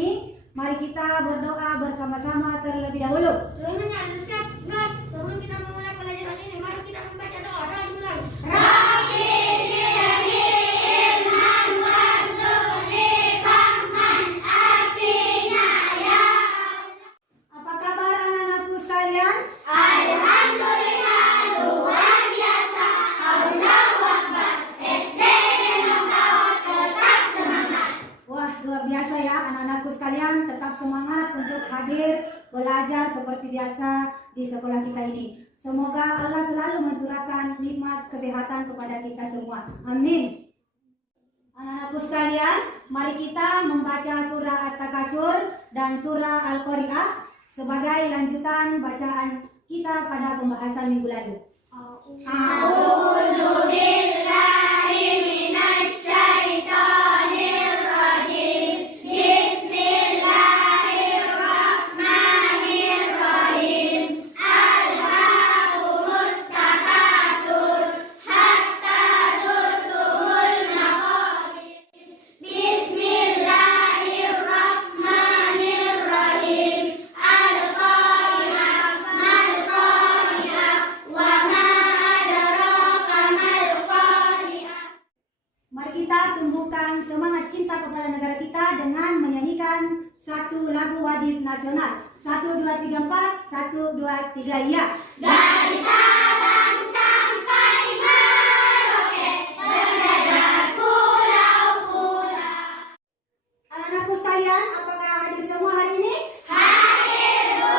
ini, mari kita berdoa bersama-sama terlebih dahulu. Sebelum kita memulai pelajaran ini, mari kita membaca doa. Doa dimulai. Apa kabar anak-anakku sekalian? Alhamdulillah, luar biasa. Allahu Akbar. SD Nongkao tetap semangat. Wah, luar biasa ya anak-anakku sekalian, tetap semangat untuk hadir belajar seperti biasa di sekolah kita ini. Semoga Allah selalu mencurahkan nikmat kesehatan kepada kita semua. Amin. Anak-anakku sekalian, mari kita membaca surah At-Takasur dan surah Al-Qari'ah sebagai lanjutan bacaan kita pada pembahasan minggu lalu. A'udzu billahi minasy syaithanir rajim. Bismillahirrahmanirrahim. Alhaakumut takatsur hatta zurtumul maqabir. Bismillahirrahmanirrahim. Al-Qari'ah mal-Qari'ah wa ma adraka mal-Qari'ah. Mari kita tumbuhkan semangat cinta kepada negara kita dengan menyanyikan satu lagu wajib nasional. 1, 2, 3, 4. 1, 2, 3, ya. Dari Sabang sampai Merauke, beredar pulau-pulau. Anak-anakku sekalian, apakah hadir semua hari ini? Hadir, Bu.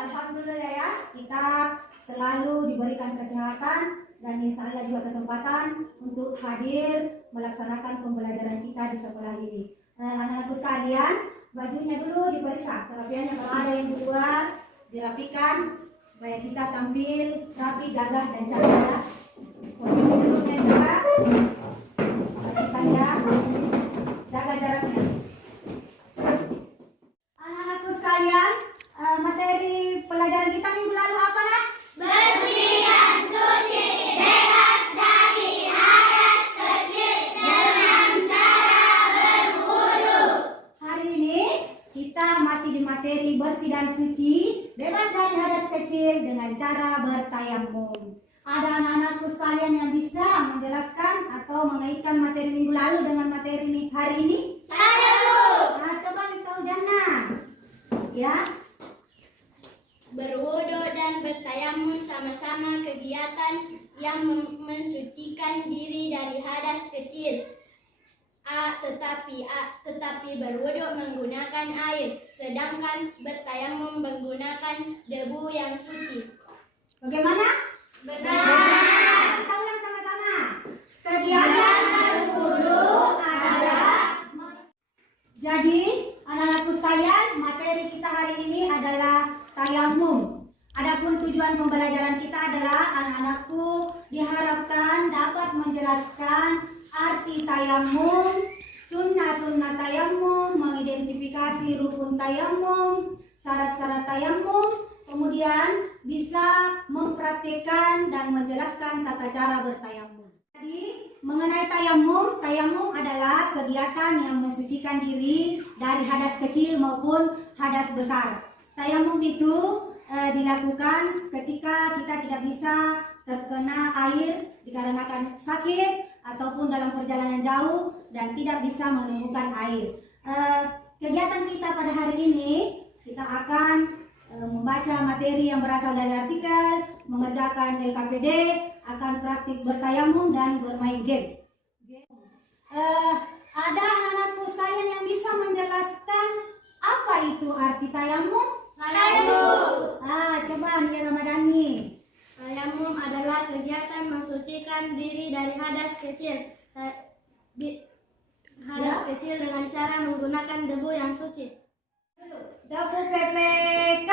Alhamdulillah ya, kita selalu diberikan kesehatan dan insya Allah juga kesempatan untuk hadir melaksanakan pembelajaran kita di sekolah ini. Anak-anakku sekalian, bajunya dulu diperiksa, kerapiannya kalau ada yang di luar dirapikan supaya kita tampil rapi, gagah dan cantik. Posisi duduknya juga rapikan ya, jaga jaraknya. Anak-anakku sekalian, materi pelajaran kita minggu lalu apa nak? Bersih dan suci, bebas dari hadas kecil dengan cara berwudu. Hari ini kita masih di materi bersih dan suci, bebas dari hadas kecil dengan cara bertayamum. Ada anak-anakku sekalian yang bisa menjelaskan atau mengaitkan materi minggu lalu dengan materi hari ini? Saya, Bu. Nah, coba Miftahul Jannah. Ya, Berwudu dan bertayamum sama-sama kegiatan yang mensucikan diri dari hadas kecil. Tetapi berwudu menggunakan air, sedangkan bertayamum menggunakan debu yang suci. bagaimana? Benar. Kita ulang sama-sama. Kegiatan berwudu adalah. Jadi, anak-anakku sekalian, materi kita hari ini adalah tayamum. Adapun tujuan pembelajaran kita adalah anak-anakku diharapkan dapat menjelaskan arti tayamum, sunnah-sunnah tayamum, mengidentifikasi rukun tayamum, syarat-syarat tayamum, kemudian bisa mempraktikkan dan menjelaskan tata cara bertayamum. Jadi, mengenai tayamum, tayamum adalah kegiatan yang mensucikan diri dari hadas kecil maupun hadas besar. Tayamum itu dilakukan ketika kita tidak bisa terkena air dikarenakan sakit ataupun dalam perjalanan jauh dan tidak bisa menemukan air. Kegiatan kita pada hari ini, kita akan membaca materi yang berasal dari artikel, mengerjakan LKPD, akan praktik bertayamum dan bermain game. Ada anak-anakku sekalian yang bisa menjelaskan apa itu arti tayamum? Saya, Bu. Coba Nia Ramadhani. Tayamum adalah kegiatan mensucikan diri dari hadas kecil. Kecil dengan cara menggunakan debu yang suci. Debu PPK.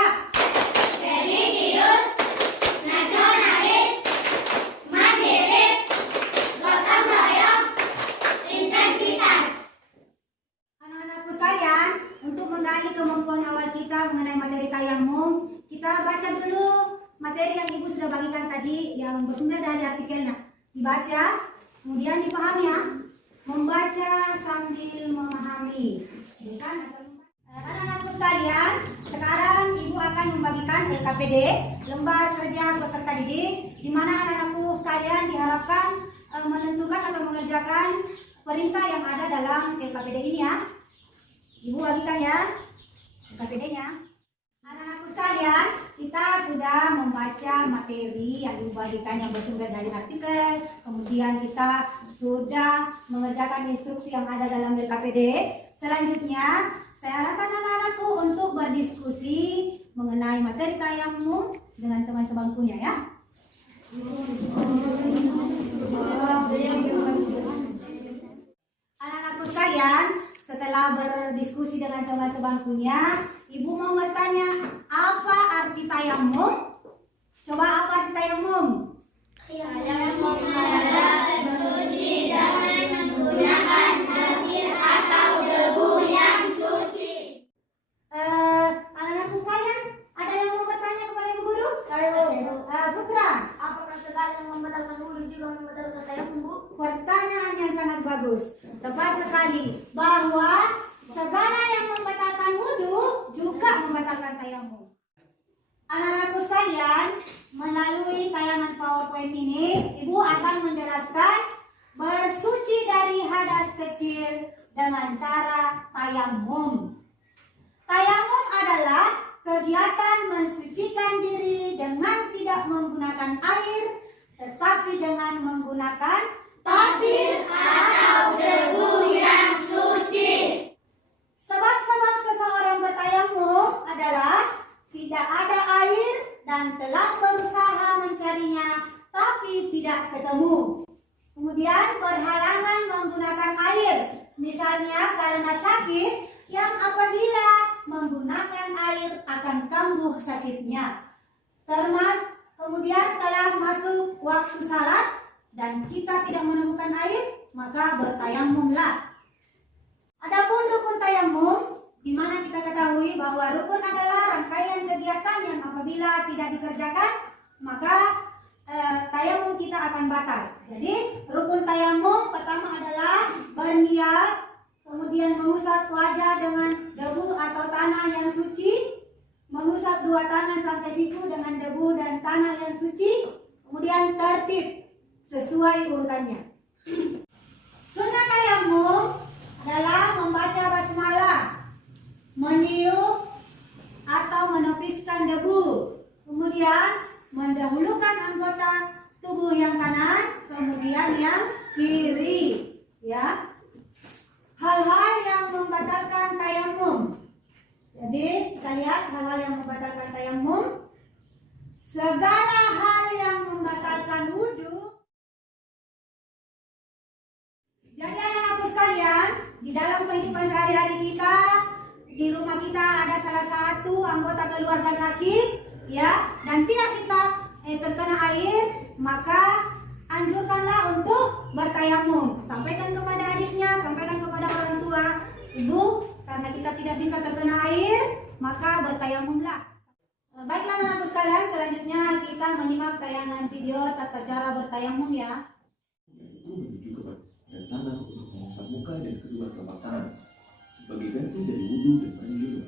Religius, nasionalis, mandiri, gotong royong, intensitas. Anak-anakku sekalian, untuk menggali kemampuan awal kita mengenai materi tayamum, kita baca dulu materi yang Ibu sudah bagikan tadi yang bersumber dari artikelnya. Dibaca, kemudian dipahami ya. Membaca sambil memahami. Ini kan sekalian, sekarang Ibu akan membagikan LKPD, lembar kerja peserta didik, di mana anak-anakku sekalian diharapkan menentukan atau mengerjakan perintah yang ada dalam LKPD ini ya. Ibu bagikan ya LKPD-nya. Anak-anakku sekalian, kita sudah membaca materi yang Ibu bagikan yang bersumber dari artikel, kemudian kita sudah mengerjakan instruksi yang ada dalam LKPD. Selanjutnya, saya harapkan anak-anakku untuk berdiskusi mengenai materi tayamum dengan teman sebangkunya ya. Anak-anakku sekalian, setelah berdiskusi dengan teman sebangkunya, Ibu mau bertanya, apa arti tayamum? Coba apa arti tayamum? Tayamum adalah bersuci dengan menggunakan air atau debu yang suci. Anak-anakku sekalian, ada yang mau bertanya kepada Ibu Guru? Putra, Apakah segala yang membatalkan wudhu juga membatalkan tayamum, Bu? pertanyaan yang sangat bagus. Tepat sekali bahwa segala yang membatalkan wudhu juga membatalkan tayamum. Anak-anakku sekalian, melalui tayangan PowerPoint ini, Ibu akan menjelaskan bersuci dari hadas kecil dengan cara tayamum. Tayamum adalah kegiatan mensucikan diri dengan tidak menggunakan air, tetapi dengan menggunakan pasir atau debu yang suci. Sebab-sebab seseorang bertayamum adalah tidak ada air dan telah berusaha mencarinya tapi tidak ketemu. Kemudian berhalangan menggunakan air, misalnya karena sakit yang apabila menggunakan air akan kambuh sakitnya. Kemudian telah masuk waktu salat dan kita tidak menemukan air, maka bertayamumlah. Adapun rukun tayamum, di mana kita ketahui bahwa rukun adalah rangkaian kegiatan yang apabila tidak dikerjakan, maka tayamum kita akan batal. Jadi rukun tayamum pertama adalah berniat, kemudian mengusap wajah dengan debu atau tanah yang suci, mengusap dua tangan sampai siku dengan debu dan tanah yang suci, kemudian tertib sesuai urutannya. Sunnah tayamum adalah membaca basmalah, meniup atau menopiskan debu, kemudian mendahulukan anggota tubuh yang kanan, kemudian yang kiri, ya. Hal-hal yang membatalkan tayamum. Jadi kita lihat hal-hal yang membatalkan tayamum. Segala hal yang membatalkan wudhu. Jadi anak-anakku sekalian, di dalam kehidupan sehari-hari kita, di rumah kita ada salah satu anggota keluarga sakit, ya, dan tidak bisa terkena air, maka anjurkanlah untuk bertayamum. Sampaikan kepada adiknya, sampaikan kepada orang tua, Ibu, karena kita tidak bisa terkena air, maka bertayamumlah. Baiklah anak-anakku sekalian, selanjutnya kita menyimak tayangan video tata cara bertayamum ya. Itu menuju kepada tanah untuk mengusap muka dan kedua telapak tangan sebagai ganti dari wudhu dan mandi junub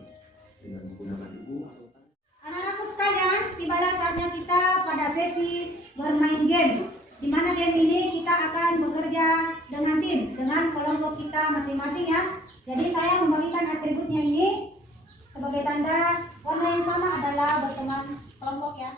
dengan menggunakan debu atau tanah. Anak-anakku sekalian, tibalah saatnya kita pada sesi bermain game, di mana game ini kita akan bekerja dengan tim, dengan kelompok kita masing-masing ya. Jadi saya membagikan atributnya ini sebagai tanda warna yang sama adalah berteman kelompok ya.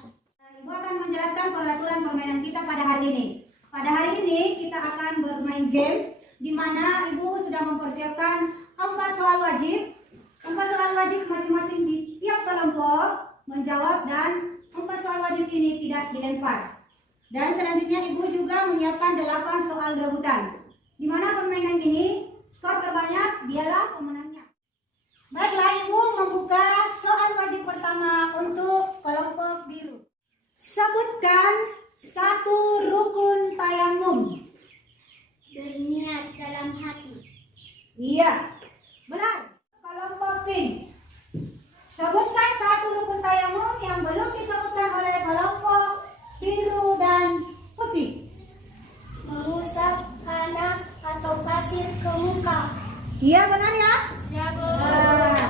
Ibu akan menjelaskan peraturan permainan kita pada hari ini. Pada hari ini kita akan bermain game, di mana Ibu sudah mempersiapkan 4 soal wajib. 4 soal wajib masing-masing di tiap kelompok menjawab dan 4 soal wajib ini tidak dilempar. Dan selanjutnya Ibu juga menyiapkan 8 soal rebutan, di mana permainan ini skor terbanyak dialah pemenangnya. Baiklah, Ibu membuka soal wajib pertama untuk kelompok biru. Sebutkan 1 rukun tayamum. Berniat dalam hati. Iya, benar. Kelompok pink. Sebutkan 1 rukun tayamum yang belum disebutkan oleh kelompok biru dan putih. Mengusap tanah atau pasir ke muka. Iya, benar ya? Ya, Bu. Nah,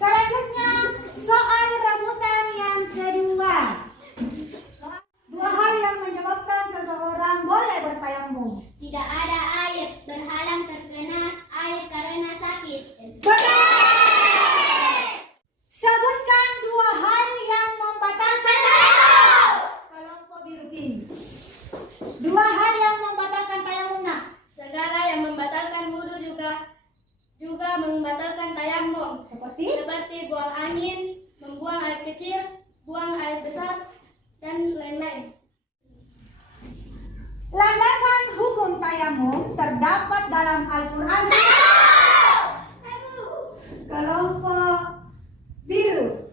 Selanjutnya soal rebutan yang kedua. Dua hal yang menyebabkan seseorang boleh bertayamum. Tidak ada air berhalang terkena air karena sakit. Benar. Sebutkan dua hal yang membatalkan tayamum. Kelompok biru pink. Dua hal yang membatalkan tayamum, nak. Segala yang membatalkan wudu juga membatalkan tayamum. Seperti buang angin, membuang air kecil, buang air besar, dan lain-lain. Landasan hukum tayamum terdapat dalam Al-Quran. Kelompok biru.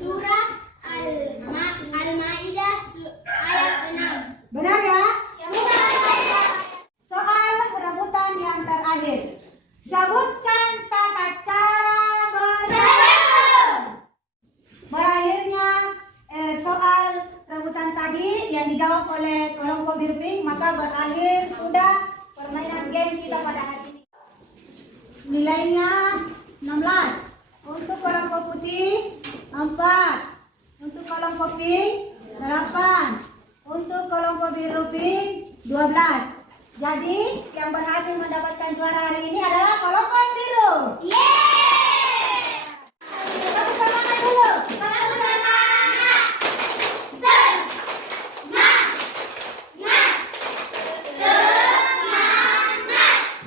Surah Al-Ma'idah ayat 6. Benar ya? Soal perebutan yang terakhir. Sebutkan tata cara bertayamum. Berakhirnya soal rebutan tadi yang dijawab oleh kelompok biru pink, maka berakhir sudah permainan game kita pada hari ini. Nilainya 16. Untuk kelompok putih 4. Untuk kelompok pink 8. Untuk kelompok biru pink 12. Jadi yang berhasil mendapatkan juara hari ini adalah kelompok biru. Yeay! Kita semangat dulu.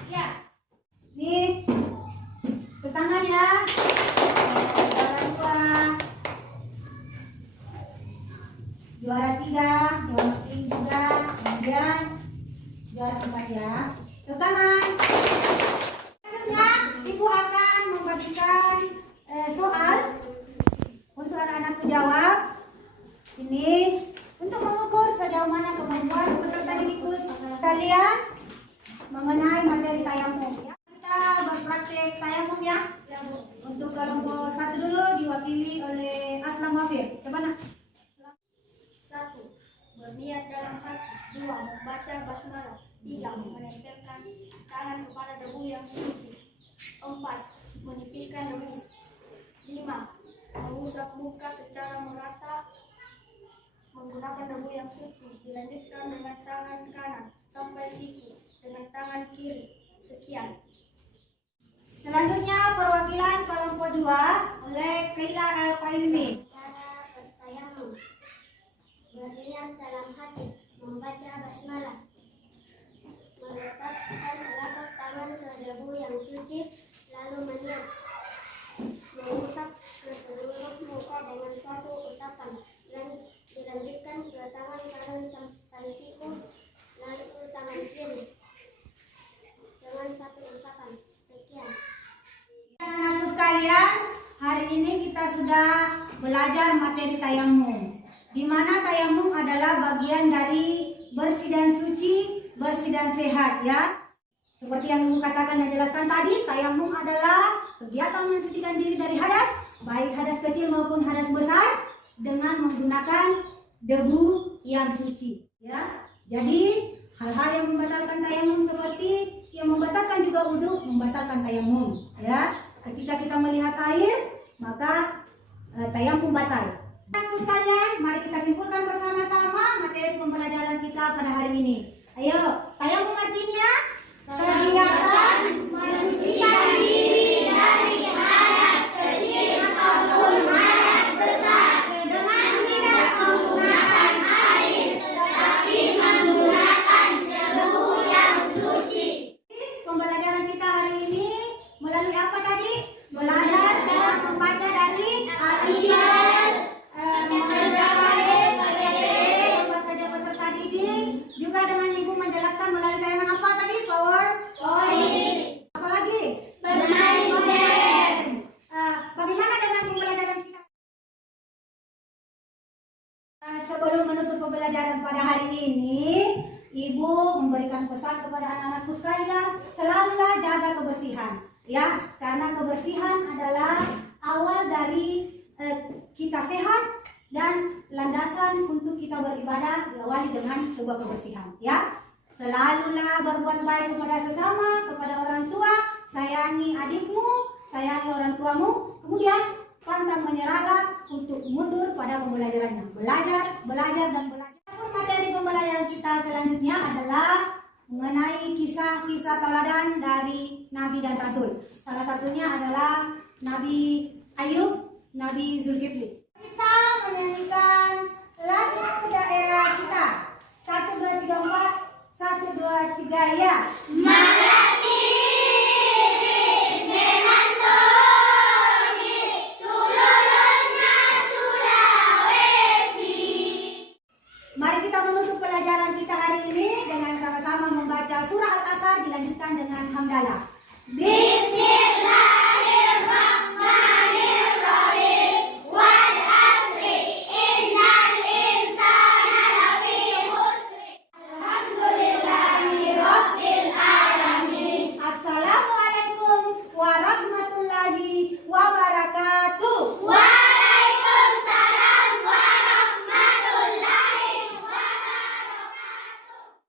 Ya. Nih. Tangan ya. Juara 3, juara pink juga, kemudian juara 4 ya. Tangan. Selanjutnya ibu akan membagikan soal untuk anak-anakku jawab. Ini untuk mengukur sejauh mana kemampuan peserta didikku sekalian mengenai materi tayamum. Ya. Kita berpraktek tayamum ya. Untuk kelompok 1 dulu diwakili oleh Aslam Wafir. Coba nak. 1. Berniat dalam hati. 2. Membaca basmalah. 3. Menempelkan tangan kepada debu yang suci. 4. Menipiskan debu. 5. Mengusap muka secara merata menggunakan debu yang suci. Dilanjutkan dengan tangan kanan sampai siku dengan tangan kiri. Sekian. Selanjutnya perwakilan kelompok 2 oleh Kaila Al-Qailmi. Cara bertayamum. Berniat dalam hati, membaca basmalah, meletakkan telapak tangan ke debu yang suci, lalu meniat, mengusap ke seluruh muka dengan satu usapan, dan dilanjutkan ke tangan kanan sampai siku, lalu tangan kiri dengan satu usapan. Sekian. Anak-anakku sekalian, hari ini kita sudah belajar materi tayamum, di mana tayamum adalah bagian dari bersih dan suci, bersih dan sehat ya. Seperti yang Ibu katakan dan jelaskan tadi, tayamum adalah kegiatan mensucikan diri dari hadas, baik hadas kecil maupun hadas besar, dengan menggunakan debu yang suci ya. Jadi hal-hal yang membatalkan tayamum seperti yang membatalkan juga wudhu, membatalkan tayamum ya. Ketika kita melihat air, maka tayamum batal. Anak-anakku sekalian, mari kita simpulkan bersama-sama materi pembelajaran kita pada hari ini. Ayo, tayamum artinya kegiatan mensucikan diri dari hadas kecil maupun hadas besar dengan tidak menggunakan air, tetapi menggunakan debu yang suci. Pembelajaran kita hari ini melalui apa tadi? Belajar dalam membaca dari artikel, mengerjakan membuat kerja peserta didik, juga dengan Ibu menjelaskan melalui tayangan apa tadi? PowerPoint. Apa lagi? Bermain game. Bagaimana dengan pembelajaran kita? Sebelum menutup pembelajaran pada hari ini, Ibu memberikan pesan kepada anak-anakku sekalian, selalulah jaga kebersihan. Ya, karena kebersihan adalah awal dari kita sehat dan landasan untuk kita beribadah diawali dengan sebuah kebersihan. Ya, Selalulah berbuat baik kepada sesama, kepada orang tua, sayangi adikmu, sayangi orang tuamu. Kemudian pantang menyerahlah untuk mundur pada pembelajarannya. Belajar, belajar, dan belajar. Materi pembelajaran kita selanjutnya adalah mengenai kisah-kisah tauladan dari Nabi dan Rasul. Salah satunya adalah Nabi Ayub, Nabi Zulkifli. Kita menyanyikan lagu daerah kita. 1, 2, 3, 4. 1, 2, 3 ya. Melati